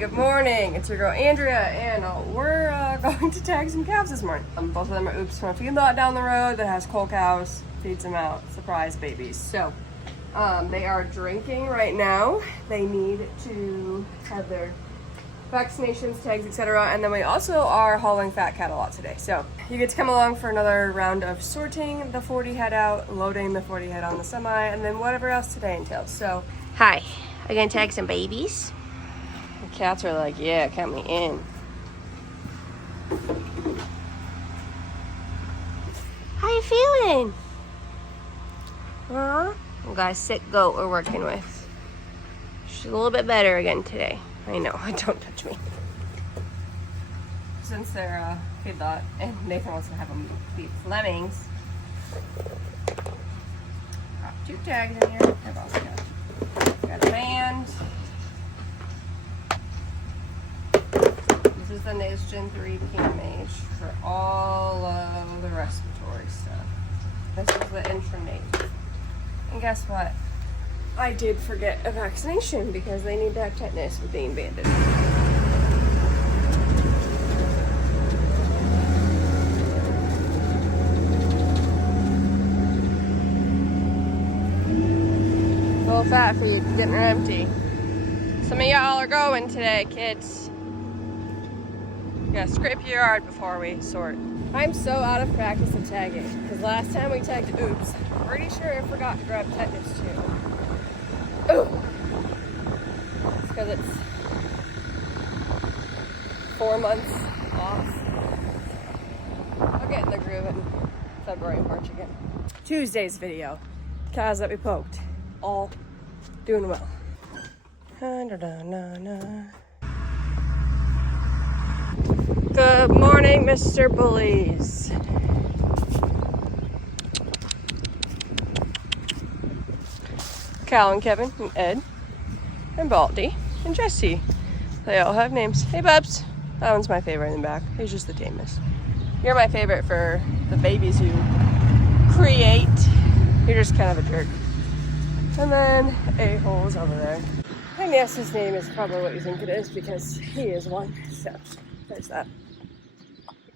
good morning. It's your girl Andrea, and we're going to tag some calves this morning. Both of them are oops from a feedlot down the road that has coal cows, feeds them out, surprise babies. So they are drinking right now. They need to have their vaccinations, tags, etc. And then we also are hauling fat cattle out today. So you get to come along for another round of sorting the 40 head out, loading the 40 head on the semi, and then whatever else today entails. So, hi, are you gonna tag some babies? The cats are like, yeah, count me in. How you feeling? Huh? We got a sick goat we're working with. She's a little bit better again today. I know, don't touch me. Since they're feedlot and Nathan wants to have them be Flemings, got 2 tags in here. I've also got a band. This is the Nitrogen 3 PMH for all of the respiratory stuff. This is the intranate. And guess what? I did forget a vaccination because they need to have tetanus with being banded. A little fat feed, getting her empty. Some of y'all are going today, kids. You gotta scrape your yard before we sort. I'm so out of practice of tagging because last time we tagged oops, I'm pretty sure I forgot to grab tetanus too. Ooh. It's because it's 4 months off. I'll get in the groove in February and March again. Tuesday's video. Cows that we poked. All doing well. Good morning, Mr. Bullies. Cal and Kevin and Ed and Baldy and Jesse. They all have names. Hey, Bubs. That one's my favorite in the back. He's just the tamest. You're my favorite for the babies you create. You're just kind of a jerk. And then A-hole's over there. And yes, his name is probably what you think it is because he is one. So there's that.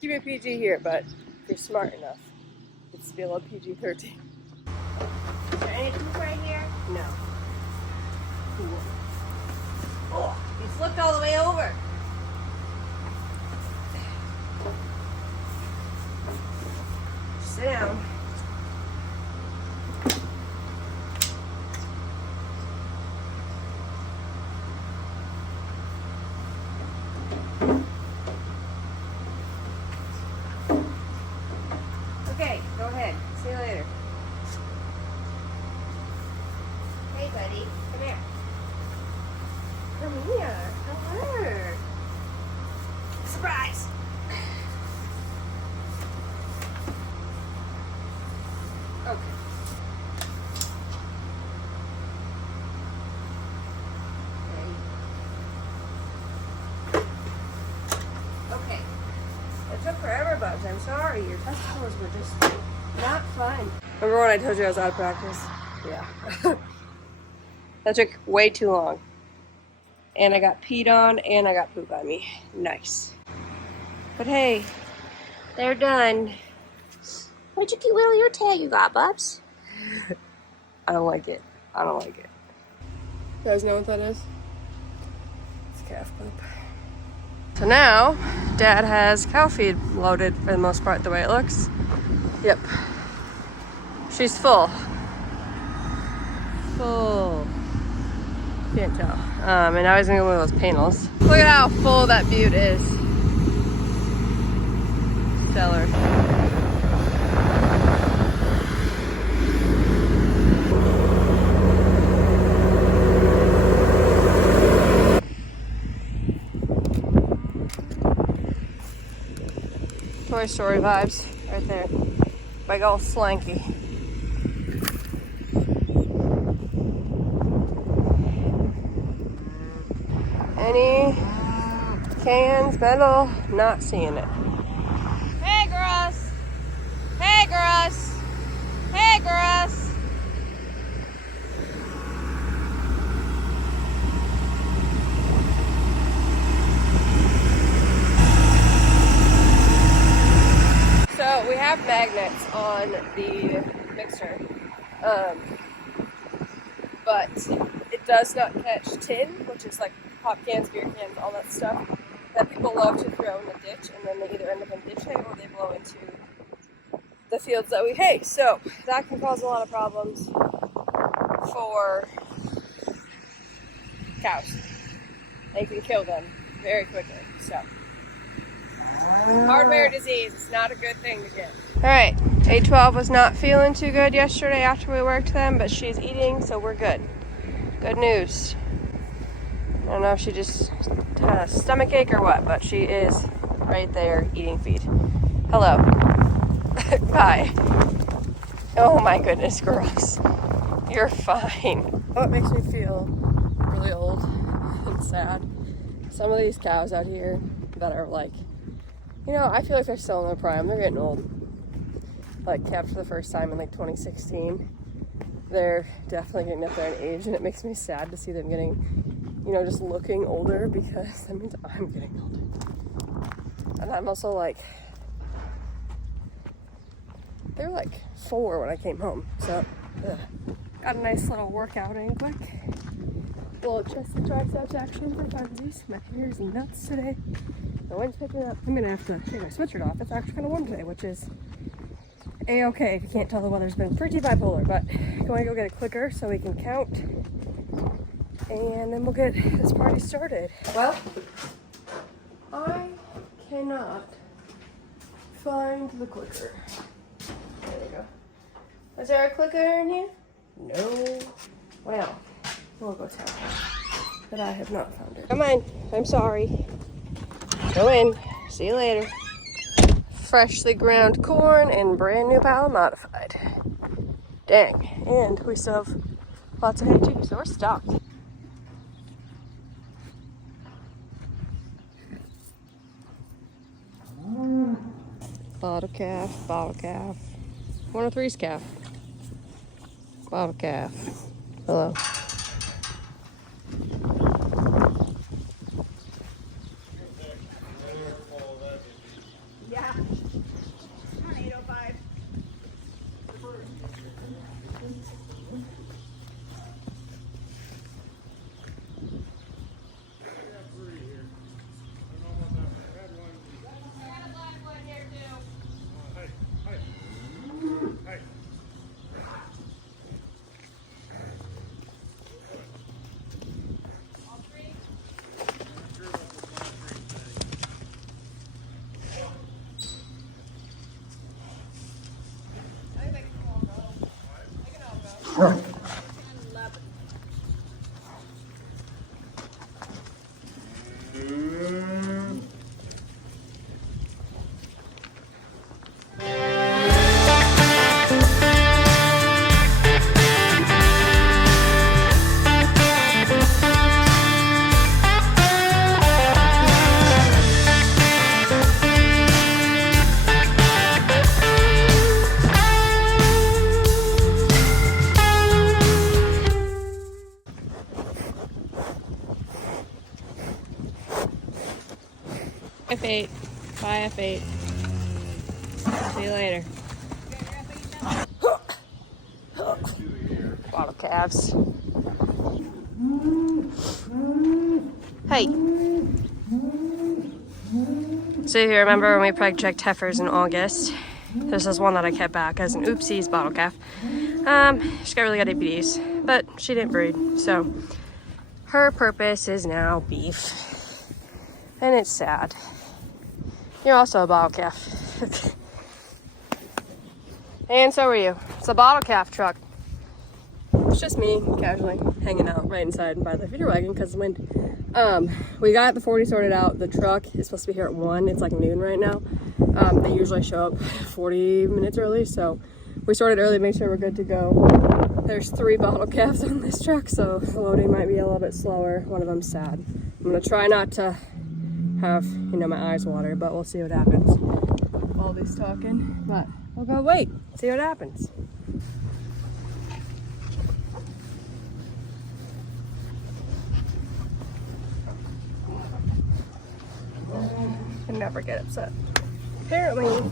Keep it PG here, but if you're smart enough, it's below PG-13. Is there any poop right here? No. Cool. Oh, he flipped all the way over. Sit down. Okay, go ahead. See you later. Hey, buddy. Come here. Come here. Come here. Surprise! Okay. Okay. It took forever, Bubs. I'm sorry. Your testicles were just not fun. Remember when I told you I was out of practice? Yeah. That took way too long. And I got peed on and I got poop on me. Nice. But hey, they're done. What a cute little ear tag you got, Bubs? I don't like it. I don't like it. You guys know what that is? It's calf poop. So now, Dad has cow feed loaded for the most part the way it looks. Yep. She's full. Full. Can't tell. And now he's gonna go with those panels. Look at how full that butte is. Stellar. Toy Story vibes right there. Big old slanky. Any cans, metal, not seeing it. Hey, girls. Hey, girls. Hey, girls. on the mixer. But it does not catch tin, which is like pop cans, beer cans, all that stuff that people love to throw in the ditch, and then they either end up in ditch hay or they blow into the fields that we hay. So that can cause a lot of problems for cows. They can kill them very quickly. So farmher disease is not a good thing to get. All right, A12 was not feeling too good yesterday after we worked them, but she's eating, so we're good. Good news. I don't know if she just had a stomach ache or what, but she is right there eating feed. Hello. Bye. Oh my goodness, girls. You're fine. Oh, it makes me feel really old and sad. Some of these cows out here that are like, you know, I feel like they're still in their prime. They're getting old. Like kept for the first time in like 2016. They're definitely getting up there in age, and it makes me sad to see them getting, you know, just looking older, because that means I'm getting older. And I'm also like, they were like 4 when I came home, so got a nice little workout in quick. Little chest and triceps action for funsies. My fingers and nuts today. The wind's picking up. I'm gonna have to take my sweatshirt off. It's actually kind of warm today, which is A-okay. If you can't tell, the weather's been pretty bipolar, but going to go get a clicker so we can count, and then we'll get this party started. Well, I cannot find the clicker. There we go. Was there a clicker in here? No. Well, we'll go tell her that I have not found it. Come on. I'm sorry. Go in. See you later. Freshly ground corn and brand new pile modified. Dang. And we still have lots of hay too, so we're stocked. Bottle calf, bottle calf. 103's calf. Bottle calf. Hello. Yeah. On 805. F8. Bye, F8. See you later. Bottle calves. Hey. So you remember when we preg checked heifers in August? This is one that I kept back as an oopsies bottle calf. She got really good APDs, but she didn't breed. So her purpose is now beef. And it's sad. You're also a bottle calf. And so are you. It's a bottle calf truck. It's just me casually hanging out right inside by the feeder wagon because of the wind. We got the 40 sorted out. The truck is supposed to be here at 1. It's like noon right now. They usually show up 40 minutes early, so we sorted early to make sure we're good to go. There's 3 bottle calves on this truck, so the loading might be a little bit slower. One of them's sad. I'm gonna try not to have, you know, my eyes water, but we'll see what happens. All these talking, but we'll go wait, see what happens. I never get upset. Apparently,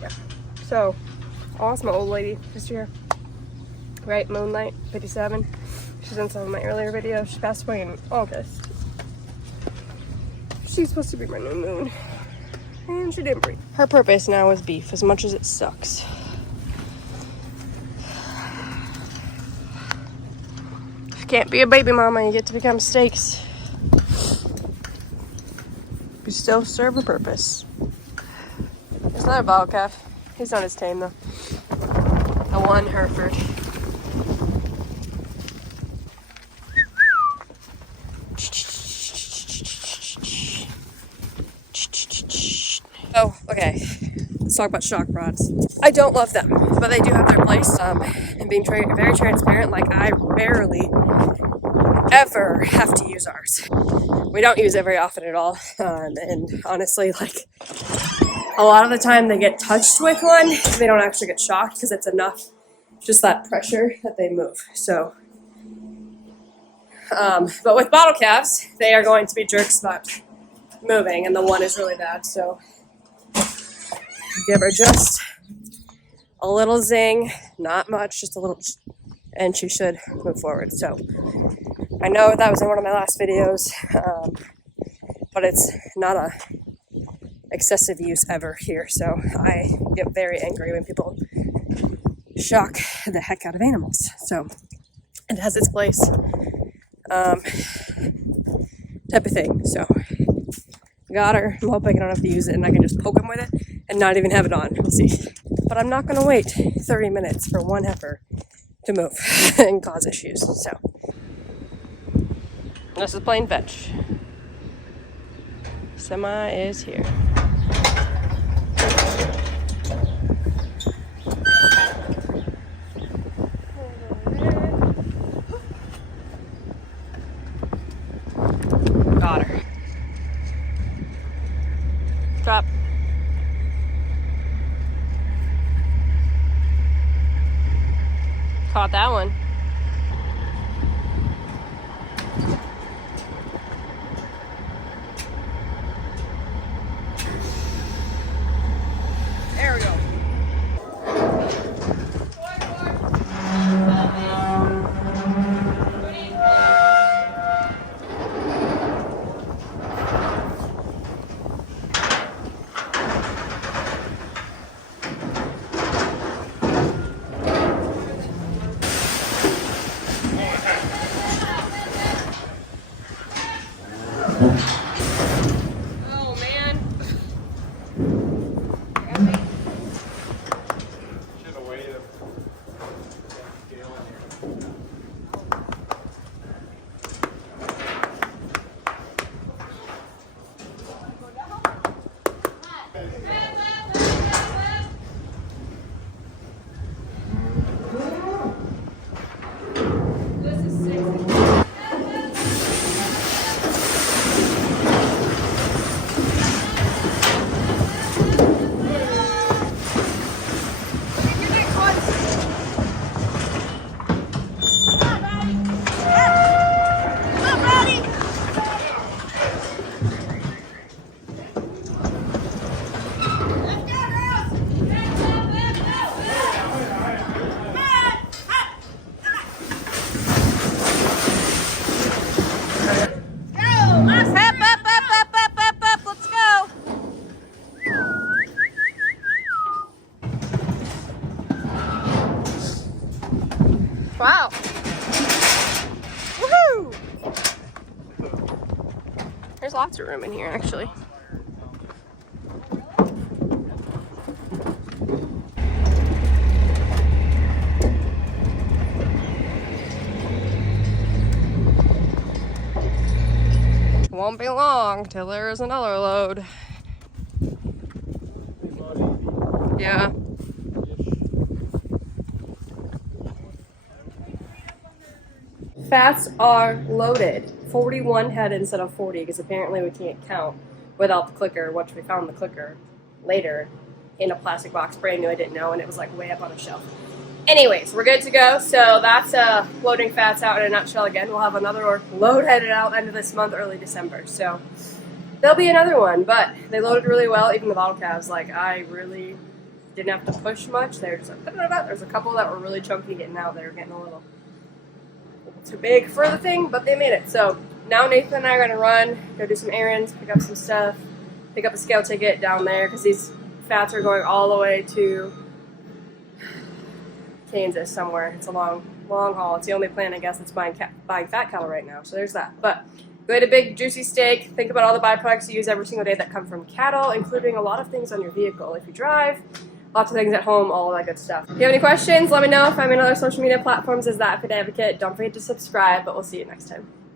Yeah. So, I lost my old lady this year. Right, Moonlight, 57. She's in some of my earlier videos. She passed away in August. She's supposed to be my new moon. And she didn't breathe. Her purpose now is beef, as much as it sucks. You can't be a baby mama, you get to become steaks. You still serve a purpose. There's another bottle calf. He's not as tame though. The one Hereford. Oh, okay. Let's talk about shock rods. I don't love them, but they do have their place. And being very transparent, like I rarely ever have to use ours. We don't use it very often at all. And honestly, like a lot of the time they get touched with one, they don't actually get shocked because it's enough, just that pressure that they move. So, but with bottle calves, they are going to be jerks about moving, and the one is really bad. So give her just a little zing, not much, just a little, and she should move forward. So I know that was in one of my last videos, but it's not a excessive use ever here. So I get very angry when people shock the heck out of animals. So it has its place, type of thing. So got her. I'm hoping I don't have to use it and I can just poke him with it and not even have it on. We'll see. But I'm not going to wait 30 minutes for one heifer to move and cause issues. So this is plain fetch. Semi is here. Got her. Drop. Caught that one. There we go. Oh man. Should have waited. This is sick. Wow. Woohoo! There's lots of room in here, actually. Won't be long till there is another load. Yeah. Fats are loaded. 41 head instead of 40 because apparently we can't count without the clicker, which we found the clicker later in a plastic box, brand new. I didn't know, and it was like way up on a shelf. Anyways, we're good to go. So that's loading fats out in a nutshell. Again, we'll have another load headed out end of this month, early December. So there'll be another one, but they loaded really well. Even the bottle calves, like I really didn't have to push much. They were just like, there's a couple that were really chunky, and now they're getting a little too big for the thing, but they made it. So now Nathan and I are gonna run, go do some errands, pick up some stuff, pick up a scale ticket down there because these fats are going all the way to Kansas somewhere. It's a long haul. It's the only plan, I guess, that's buying fat cattle right now. So there's that. But we had a big juicy steak. Think about all the byproducts you use every single day that come from cattle, including a lot of things on your vehicle if you drive. Lots of things at home, all of that good stuff. If you have any questions, let me know. Find me on other social media platforms as thatfitagvocate. Don't forget to subscribe, but we'll see you next time.